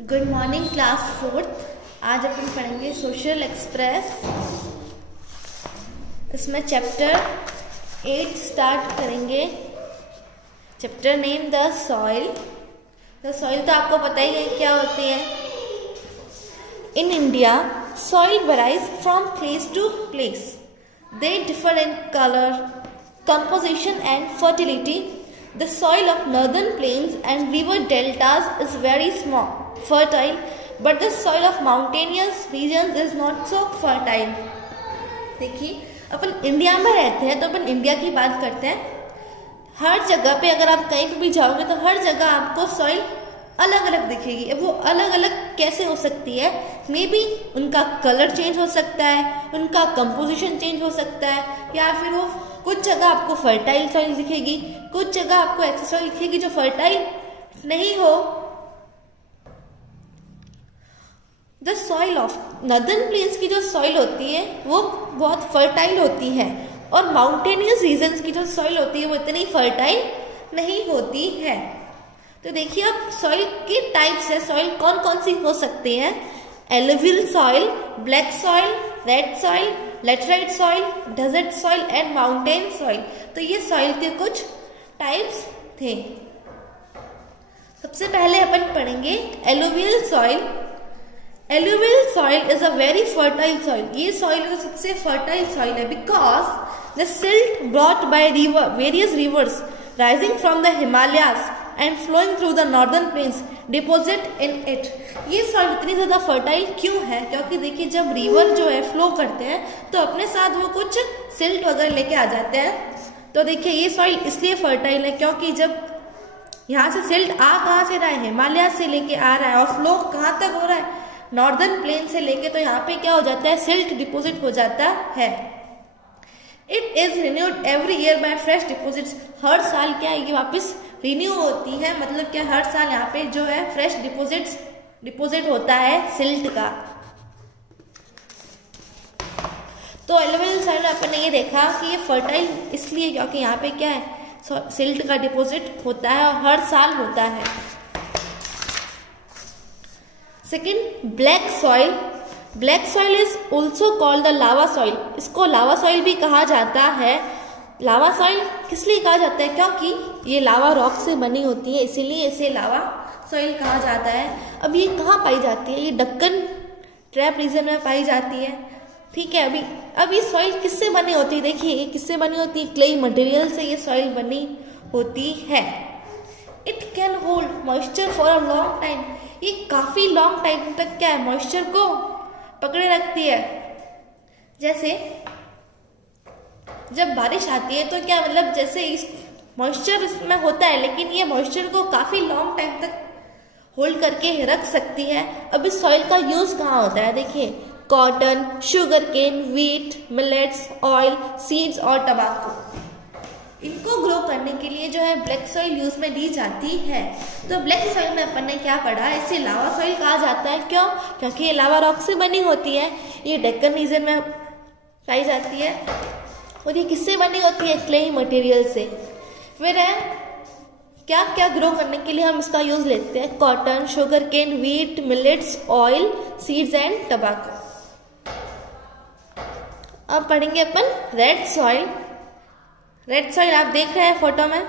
Good morning class fourth. आज अपन पढ़ेंगे सोशल एक्सप्रेस। इसमें चैप्टर 8 स्टार्ट करेंगे। Chapter name the soil. The soil तो आपको पता ही है क्या होती है। In India soil varies from place to place. They differ in colour, composition and fertility. The soil of northern plains and river deltas is very small, fertile, but the soil of mountainous regions is not so fertile. देखिए, अपन India में रहते हैं तो अपन India की बात करते हैं। हर जगह पे अगर आप कहीं पे भी जाओगे तो हर जगह आपको सॉइल अलग अलग दिखेगी। अब वो अलग अलग कैसे हो सकती है? मे बी उनका कलर चेंज हो सकता है, उनका कंपोजिशन चेंज हो सकता है, या फिर वो कुछ जगह आपको फर्टाइल सॉइल दिखेगी, कुछ जगह आपको ऐसी सॉइल दिखेगी जो फर्टाइल नहीं हो। The soil of northern plains की जो सॉइल होती है वो बहुत फर्टाइल होती है, और माउंटेनियस रीजन्स की जो सॉइल होती है वो इतनी फर्टाइल नहीं होती है। तो देखिए अब सॉइल के टाइप्स है। सॉइल कौन कौन सी हो सकती है? Alluvial soil, black soil, red soil, laterite soil, desert soil and mountain soil. तो ये सॉइल के कुछ टाइप्स थे। सबसे पहले अपन पढ़ेंगे alluvial soil. Alluvial soil is a very fertile soil. ये सॉइल सबसे फर्टाइल सॉइल है because the silt brought by river, various reverse rising from the Himalayas and flowing through the northern plains deposit in it। ये soil इतनी ज्यादा fertile क्यों है? क्योंकि देखिए जब रिवर जो है फ्लो करते हैं तो अपने साथ वो कुछ सिल्ट वगैरह लेके आ जाते हैं। तो देखिए ये सॉइल इसलिए फर्टाइल है क्योंकि जब यहाँ से सिल्ट कहाँ से रहा है? हिमालय से लेके आ रहा है, और फ्लो कहाँ तक हो रहा है? नॉर्दर्न प्लेन से लेके। तो यहाँ पे क्या हो जाता है? सिल्ट डिपोजिट हो जाता है। It is renewed every year by fresh deposits. हर साल क्या है? ये वापस रिन्यू होती है। मतलब क्या हर साल यहाँ पे जो है फ्रेश डिपोजिट होता है सिल्ट का। तो एलुवियल सॉइल अपन ने ये देखा कि ये फर्टाइल इसलिए क्योंकि यहाँ पे क्या है? सिल्ट का डिपोजिट होता है और हर साल होता है। Second, black soil. Black soil is also called the lava soil. इसको लावा सॉइल भी कहा जाता है। लावा सॉइल किस लिए कहा जाता है? क्योंकि ये लावा रॉक से बनी होती है, इसीलिए इसे लावा सॉइल कहा जाता है। अब ये कहाँ पाई जाती है? ये दक्कन ट्रैप रीजन में पाई जाती है। ठीक है। अब ये सॉइल किससे बनी होती है? देखिए ये किससे बनी होती है? क्ले मटेरियल से ये सॉइल बनी होती है। It can hold moisture for a long time. ये काफी लॉन्ग टाइम तक क्या है? मॉइस्चर को पकड़े रखती है। जैसे जब बारिश आती है तो क्या मतलब जैसे इस मॉइस्चर इसमें होता है, लेकिन ये मॉइस्चर को काफी लॉन्ग टाइम तक होल्ड करके रख सकती है। अब इस सॉइल का यूज कहाँ होता है? देखिए cotton, sugar cane, wheat, millets, oil, seeds और टबाको, इनको ग्रो करने के लिए जो है ब्लैक सॉइल यूज में ली जाती है। तो ब्लैक सॉइल में अपन ने क्या पढ़ा? इसे लावा सॉइल कहा जाता है। क्यों? क्योंकि ये लावा रॉक से बनी होती है, ये डेक्कन रीजन में पाई जाती है, और ये किससे बनी होती है? क्ले मटेरियल से। फिर है क्या क्या ग्रो करने के लिए हम इसका यूज लेते हैं? Cotton, sugar cane, wheat, millets, oil, seeds and tobacco. अब पढ़ेंगे अपन रेड सॉइल। रेड सॉइल आप देख रहे हैं फोटो में,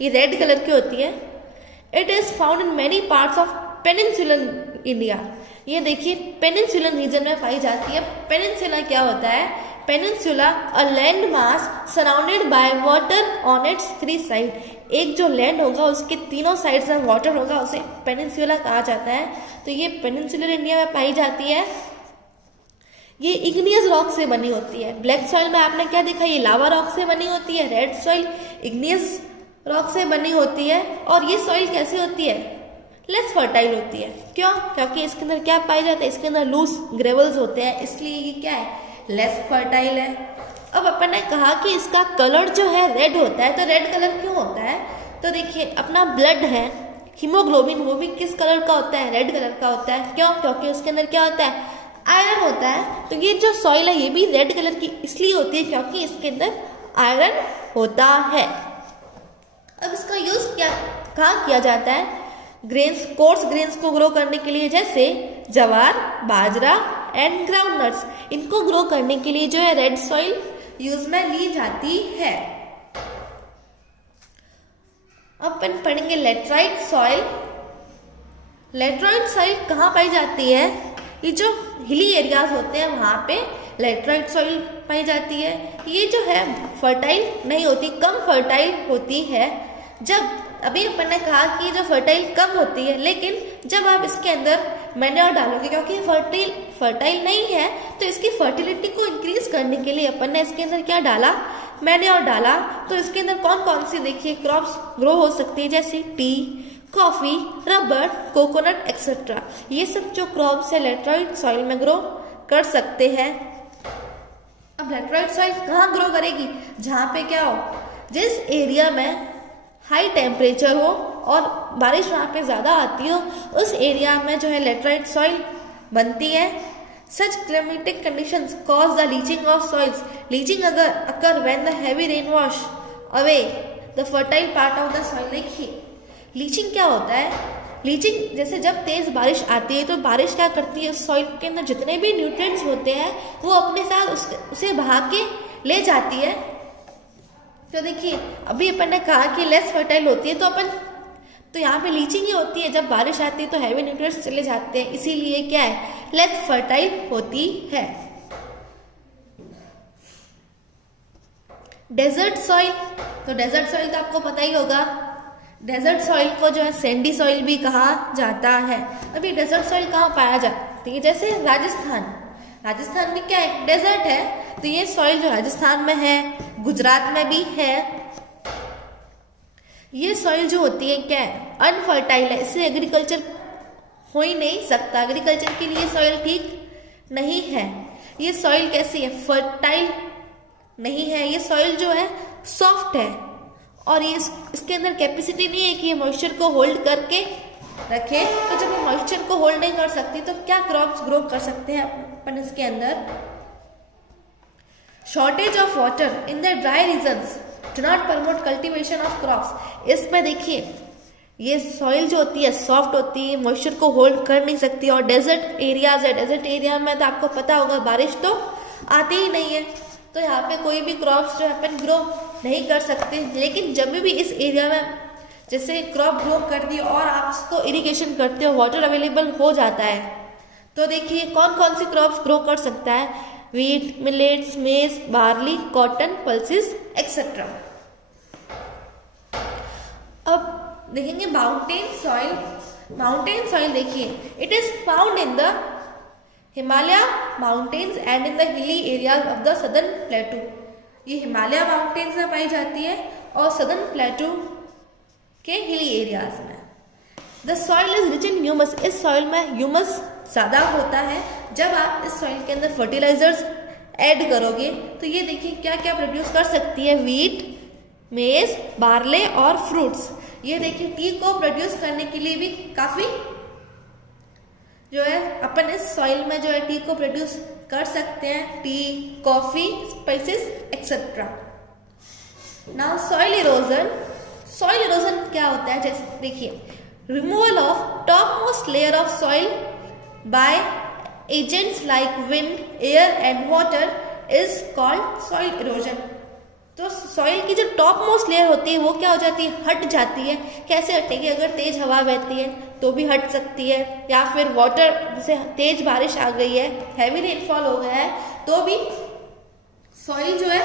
ये रेड कलर की होती है। It is found in many parts of peninsular India. ये देखिए पेनिनसुलर रीजन में पाई जाती है। पेनिनसुला क्या होता है? Peninsula a land mass surrounded by water on it's 3 side. एक जो लैंड होगा उसके तीनों साइड में वाटर होगा, उसे पेनिनसुला कहा जाता है। तो ये पेनिनसुलर इंडिया में पाई जाती है। ये इग्नियस रॉक से बनी होती है। ब्लैक सॉइल में आपने क्या देखा? ये लावा रॉक से बनी होती है। रेड सॉइल इग्नियस रॉक से बनी होती है। और ये सॉइल कैसी होती है? लेस फर्टाइल होती है। क्यों? क्योंकि इसके अंदर क्या पाई जाता है? इसके अंदर लूज ग्रेवल्स होते हैं, इसलिए ये क्या है? लेस फर्टाइल है। अब अपन ने कहा कि इसका कलर जो है रेड होता है। तो रेड कलर क्यों होता है? तो देखिए अपना ब्लड है, हीमोग्लोबिन, वो भी किस कलर का होता है? रेड कलर का होता है। क्यों? क्योंकि उसके अंदर क्या होता है? आयरन होता है। तो ये जो सॉइल है ये भी रेड कलर की इसलिए होती है क्योंकि इसके अंदर आयरन होता है। अब इसका यूज क्या कहाँ किया जाता है? ग्रेन्स, कोर्स ग्रेन्स को ग्रो करने के लिए, जैसे जवार, बाजरा एंड ग्राउंडनट्स, इनको ग्रो करने के लिए जो है रेड सॉइल यूज में ली जाती है। अपन पढ़ेंगे लेटराइट सॉइल। लेटराइट सॉइल कहाँ पाई जाती है? ये जो हिली एरियाज होते हैं वहां पे लेटराइट सॉइल पाई जाती है। ये जो है फर्टाइल नहीं होती, कम फर्टाइल होती है। जब अभी अपन ने कहा कि जो फर्टाइल कम होती है, लेकिन जब आप इसके अंदर मैन्योर डालोगे, क्योंकि फर्टाइल नहीं है, तो इसकी फर्टिलिटी को इंक्रीज करने के लिए अपन ने इसके अंदर क्या डाला? मैन्योर डाला। तो इसके अंदर कौन कौन सी देखिए क्रॉप्स ग्रो हो सकती है, जैसे T, coffee, rubber, coconut etcetera. ये सब जो क्रॉप्स है लेटराइट सॉइल में ग्रो कर सकते हैं। अब लेटराइट सॉइल कहाँ ग्रो करेगी? जहाँ पे क्या हो, जिस एरिया में हाई टेम्परेचर हो और बारिश वहाँ पे ज़्यादा आती हो, उस एरिया में जो है लेटराइट सॉइल बनती है। Such climatic conditions cause the leaching of soils. Leaching अगर when the heavy rain wash away the fertile part of the soil. देखिए लीचिंग क्या होता है? लीचिंग जैसे जब तेज बारिश आती है तो बारिश क्या करती है, सॉइल के अंदर जितने भी न्यूट्रिएंट्स होते हैं वो अपने साथ उसे बहा के ले जाती है। तो देखिए अभी अपन ने कहा कि लेस फर्टाइल होती है, तो यहाँ पे लीचिंग ही होती है। जब बारिश आती है तो हैवी न्यूट्रिएंट्स चले जाते हैं, इसीलिए क्या है, लेस फर्टाइल होती है। डेजर्ट सॉइल, तो डेजर्ट सॉइल तो आपको पता ही होगा। डेजर्ट सॉइल को जो है सैंडी सॉइल भी कहा जाता है। अभी डेजर्ट सॉइल कहाँ पाया जाती है? जैसे राजस्थान में क्या है, डेजर्ट है, तो ये सॉइल जो राजस्थान में है, गुजरात में भी है। ये सॉइल जो होती है क्या है, अनफर्टाइल है, इससे एग्रीकल्चर हो ही नहीं सकता, एग्रीकल्चर के लिए सॉइल ठीक नहीं है। ये सॉइल कैसी है, फर्टाइल नहीं है। ये सॉइल जो है सॉफ्ट है और ये इसके अंदर कैपेसिटी नहीं है कि ये मॉइस्चर को होल्ड करके रखे। तो जब ये मॉइस्चर को होल्ड नहीं कर सकती तो क्या क्रॉप्स ग्रो कर सकते हैं अपन इसके अंदर? Shortage of water in the dry regions do not promote cultivation of crops. इसमें देखिए ये सॉइल जो होती है सॉफ्ट होती है, मॉइस्चर को होल्ड कर नहीं सकती। और डेजर्ट एरियाज है, डेजर्ट एरिया में तो आपको पता होगा बारिश तो आती ही नहीं है, तो यहाँ पे कोई भी क्रॉप्स जो अपन ग्रो नहीं कर सकते। लेकिन जब भी इस एरिया में जैसे क्रॉप ग्रो कर दी और आप उसको इरिगेशन करते हो, वाटर अवेलेबल हो जाता है, तो देखिए कौन कौन सी क्रॉप्स ग्रो कर सकता है, वीट, मिलेट्स, मेज, बार्ली, कॉटन, पल्सेस एक्सेट्रा। अब देखेंगे माउंटेन सॉइल। माउंटेन सॉइल देखिए it is found in the Himalaya mountains and in the hilly areas of the southern प्लेटू। ये हिमालय माउंटेन्स में पाई जाती है और सदर्न प्लेटू के हिली एरियाज में। The soil is rich in humus. इस सॉइल में ह्यूमस ज्यादा होता है। जब आप इस सॉइल के अंदर फर्टिलाइजर्स ऐड करोगे तो ये देखिए क्या क्या प्रोड्यूस कर सकती है, वीट, मेज, बार्ले और फ्रूट्स। ये देखिए टी को प्रोड्यूस करने के लिए भी काफी जो है अपन इस सॉइल में जो है टी को प्रोड्यूस कर सकते हैं, T, coffee, spices etcetera. Now soil erosion. Soil erosion क्या होता है, जैसे देखिए removal of top most layer of soil by agents like wind, air and water is called soil erosion. तो सॉइल की जो टॉप मोस्ट लेयर होती है वो क्या हो जाती है, हट जाती है। कैसे हटेगी, अगर तेज हवा बहती है तो भी हट सकती है, या फिर वाटर जैसे तेज बारिश आ गई है, हैवी रेनफॉल हो गया है, तो भी सॉइल जो है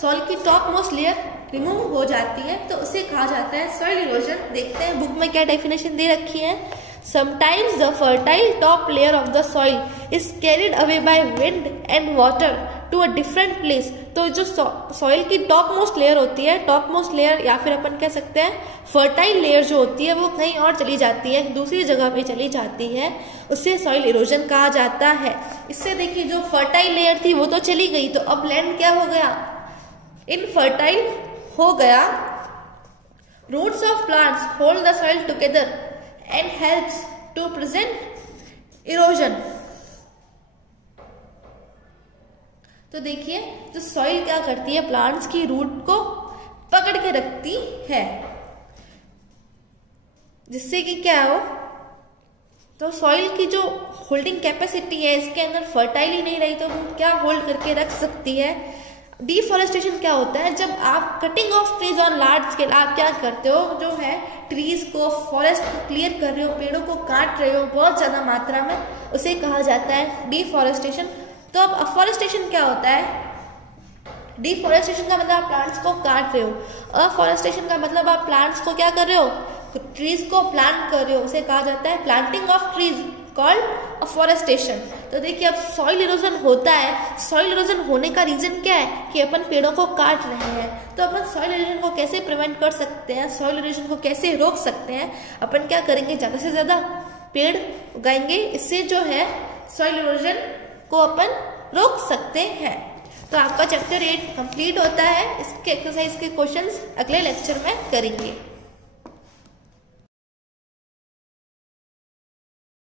सॉइल की टॉप मोस्ट लेयर रिमूव हो जाती है, तो उसे कहा जाता है सॉइल इरोजन। देखते हैं बुक में क्या डेफिनेशन दे रखी है। Sometimes the fertile top layer of the soil is carried away by wind and water to a different place. तो जो सॉइल की टॉप मोस्ट लेयर होती है, टॉप मोस्ट लेयर या फिर अपन कह सकते हैं फर्टाइल लेयर जो होती है वो कहीं और चली जाती है, दूसरी जगह पे चली जाती है, उसे सॉइल इरोजन कहा जाता है। इससे देखिए जो फर्टाइल लेयर थी वो तो चली गई, तो अब लैंड क्या हो गया, इनफर्टाइल हो गया। Roots of plants hold the soil together and helps to prevent erosion. तो देखिए जो सॉइल क्या करती है, प्लांट्स की रूट को पकड़ के रखती है। जिससे कि क्या हो, तो सॉइल की जो होल्डिंग कैपेसिटी है इसके अंदर फर्टाइल ही नहीं रही तो वो क्या होल्ड करके रख सकती है। डिफॉरेस्टेशन क्या होता है, जब आप cutting of trees on large scale, आप क्या करते हो, जो है ट्रीज को, फॉरेस्ट को क्लियर कर रहे हो, पेड़ों को काट रहे हो बहुत ज़्यादा मात्रा में, उसे कहा जाता है डिफॉरेस्टेशन। तो अब अफॉरेस्टेशन क्या होता है, डिफॉरेस्टेशन का मतलब आप प्लांट्स को काट रहे हो, अफॉरेस्टेशन का मतलब आप प्लांट्स को क्या कर रहे हो, ट्रीज को प्लांट कर रहे हो, उसे कहा जाता है planting of trees, called afforestation. तो देखिए अब सॉइल इरोजन होता है, सॉइल इरोजन होने का रीजन क्या है कि अपन पेड़ों को काट रहे हैं। तो अपन सॉइल इरोजन को कैसे प्रिवेंट कर सकते हैं, सॉइल इरोजन को कैसे रोक सकते हैं, अपन क्या करेंगे, ज़्यादा से ज़्यादा पेड़ उगाएंगे, इससे जो है सॉइल इरोजन को अपन रोक सकते हैं। तो आपका चैप्टर 8 कंप्लीट होता है। इसके एक्सरसाइज के क्वेश्चंस अगले लेक्चर में करेंगे।